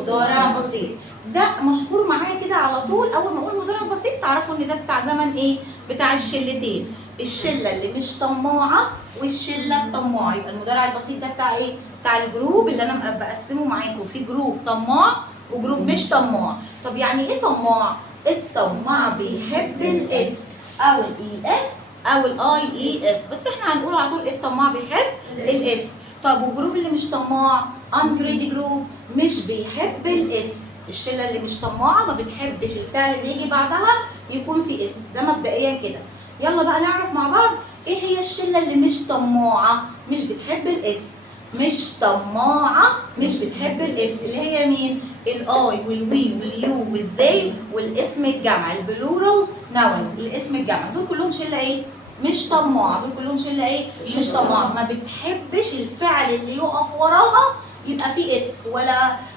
مضارع بسيط. ده مشهور معايا كده على طول، اول ما اقول مضارع بسيط تعرفوا ان ده بتاع زمن ايه؟ بتاع الشلتين، الشله اللي مش طماعه والشله الطماعه. يبقى المضارع البسيط ده بتاع ايه؟ بتاع الجروب اللي انا بقسمه معاكم، في جروب طماع وجروب مش طماع. طب يعني ايه طماع؟ الطماع بيحب الاس او الاي اس او الاي اي اس، بس احنا هنقول على طول الطماع بيحب الاس. طب والجروب اللي مش طماع ungreedy جروب مش بيحب الاس، الشله اللي مش طماعه ما بتحبش الفعل اللي يجي بعدها يكون في اس. ده مبدئيا كده. يلا بقى نعرف مع بعض ايه هي الشله اللي مش طماعه مش بتحب الاس. مش طماعه مش بتحب الاس اللي هي مين؟ الاي والوي واليو والذي والاسم الجمع البلورال نون، الاسم الجمع دول كلهم شله ايه؟ مش طماعه. دول كلهم شله ايه؟ مش طماعه. ما بتحبش الفعل اللي يقف وراها يبقى فيه اس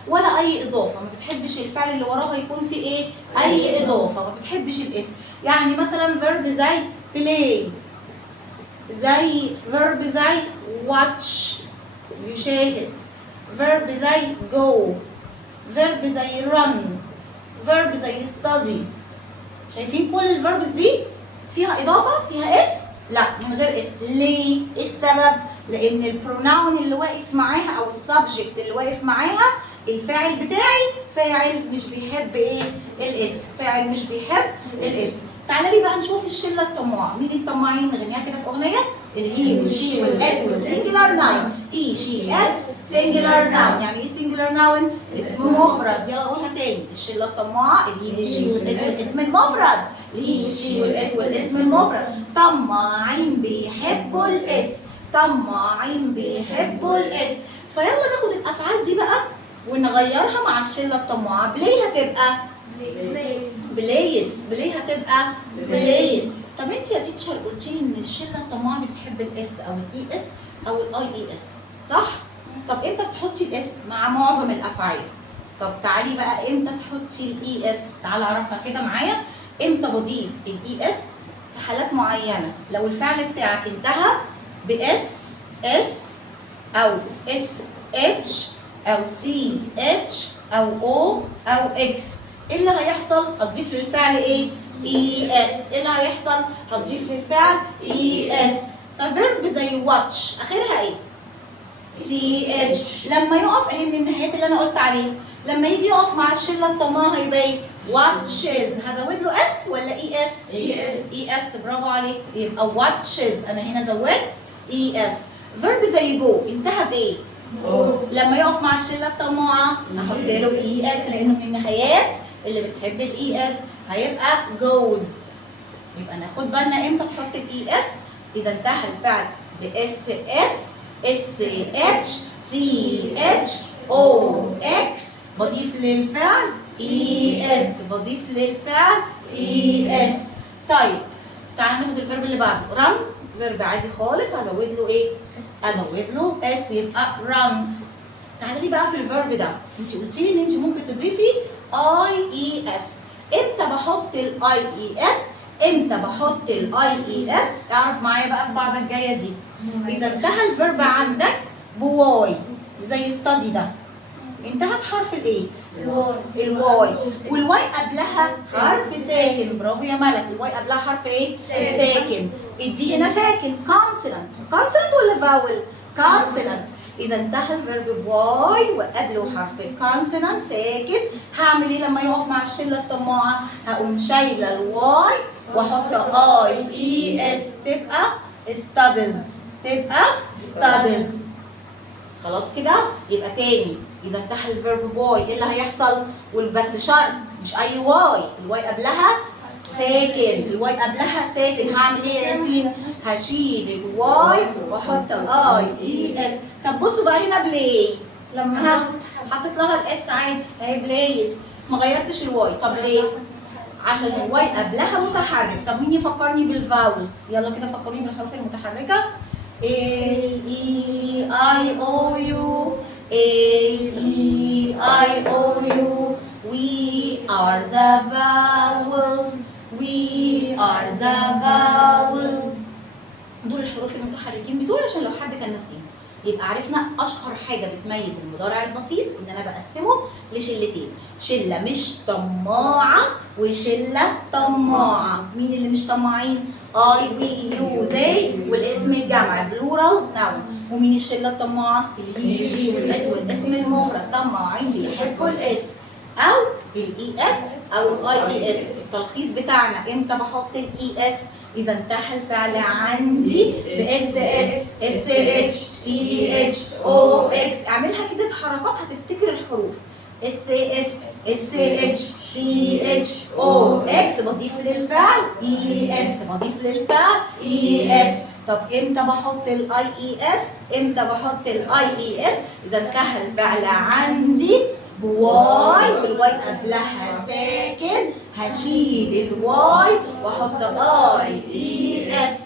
ولا اي اضافه. ما بتحبش الفعل اللي وراها يكون فيه ايه؟ اي اضافه. ما بتحبش الاس. يعني مثلا فيرب زي play، زي فيرب زي watch يشاهد، فيرب زي go، فيرب زي run، فيرب زي study. شايفين كل الفيربس دي فيها اضافه؟ فيها اس؟ لا، من غير اس. ليه؟ ايه السبب؟ لان البروناون اللي واقف معاها او السبجكت اللي واقف معاها الفاعل بتاعي فاعل مش بيحب ايه؟ الاس، فاعل مش بيحب الاس. تعالى لي بقى نشوف الشله الطماعه. مين الطماعين؟ نغنيها كده في اغنيه. الهي والشي والات والسنجلر ناون. هي شي ات سنجلر ناون. يعني ايه سنجلر ناون؟ اسم مفرد. يلا قولها تاني. الشله الطماعه الهي والشي والات والاسم المفرد. الهي والشي والات والاسم المفرد. طماعين بيحبوا الاس، طماعين بيحبوا الاس. فيلا ناخد الافعال دي بقى ونغيرها مع الشله الطماعه. بلاي هتبقى بلايس، بلاي هتبقى بلايس. طب انت يا تيتشر قلتي لي ان الشله الطماعه دي بتحب الاس او الاي اس او الاي اي اس، صح؟ طب امتى بتحطي الاس مع معظم الافعال؟ طب تعالي بقى امتى تحطي الاي اس؟ تعالي اعرفها كده معايا. امتى بضيف الاي اس؟ في حالات معينه. لو الفعل بتاعك انتهى باس اس او اس اتش او سي اتش او او او اكس، ايه اللي هيحصل؟ هتضيف للفعل ايه؟ اي اس. ايه اللي هيحصل؟ هتضيف للفعل اي اس. ففيرب زي واتش اخرها ايه؟ سي اتش. لما يقف اهي من الناحيات اللي انا قلت عليها، لما يجي يقف مع الشله الطماعه هيبقى ايه؟ واتشز. هزود له اس ولا اي اس؟ اي اس. برافو عليك. يبقى واتشز انا هنا زودت اي اس. فيرب زي جو انتهى بايه؟ لما يقف مع الشله الطماعه احط له اي اس لانه من النهايات اللي بتحب الاي اس. هيبقى جوز. يبقى ناخد بالنا امتى تحط الاي اس؟ اذا انتهى الفعل باس اس اس اتش سي اتش او اكس بضيف للفعل اي اس، بضيف للفعل اي اس. طيب تعالى ناخد الفيرب اللي بعده. رن فيرب عادي خالص، هزود له ايه؟ ازود له اس يبقى runs. تعالى لي بقى في الفيرب ده. انت قلتي لي ان انت ممكن تضيفي اي اي اس. امتى بحط الاي اي اس؟ امتى بحط الاي اي اس؟ اعرف معايا بقى القاعده الجايه دي. اذا انتهى الفيرب عندك بواي زي ستادي ده، انتهى بحرف الايه؟ الواي. والواي قبلها حرف ساكن. برافو يا ملك. الواي قبلها حرف ايه؟ ساكن. الدي هنا ساكن. كونسونانت. كونسونانت ولا فاول؟ كونسونانت. اذا انتهى الفيرب بواي وقبله حرف كونسونانت ساكن، هعمل ايه لما يقف مع الشله الطماعه؟ هقوم شايله الواي واحط اي اي اس تبقى ستاديز. تبقى ستاديز. خلاص كده؟ يبقى تاني اذا انتهى الفيرب بوي ايه اللي هيحصل؟ بس شرط مش اي واي، الواي قبلها ساكن. الواي قبلها ساكن. هعمل ايه يا ياسين؟ هشيل الواي واحط اي اي اس. طب بصوا بقى هنا بلاي، لما حطيت لها الاس عادي اهي بلايس، ما غيرتش الواي. طب ليه؟ عشان الواي قبلها متحرك. طب مين يفكرني بالفاولز؟ يلا كده فكروني بالحروف المتحركه. A E I O U A E I O U. We are the vowels. We are the vowels. دول الحروف المتحركين بتوعي عشان لو حد كان ناسيهم. يبقى عرفنا اشهر حاجه بتميز المضارع البسيط ان انا بقسمه لشلتين، شله مش طماعه وشله طماعه. مين اللي مش طماعين؟ اي وي يو ذي والاسم الجمع بلورال ناون. ومين الشله الطماعه؟ الهي شي والاسم المفرد، طماعين بيحبوا الاس او الاي اس او الاي اي اس. التلخيص بتاعنا امتى بحط الاي اس؟ اذا انتهى الفعل عندي باس اس اس اتش سي اتش او اكس. اعملها كده بحركات هتفتكر الحروف اس اس اس اتش سي اتش او اكس. بضيف للفعل اي اس، بضيف للفعل اي اس. طب امتى بحط الاي اي اس؟ امتى بحط الاي اي اس؟ اذا انتهى الفعل عندي بواي والواي قبلها ساكن، هشيل الواي واحط اي اي اس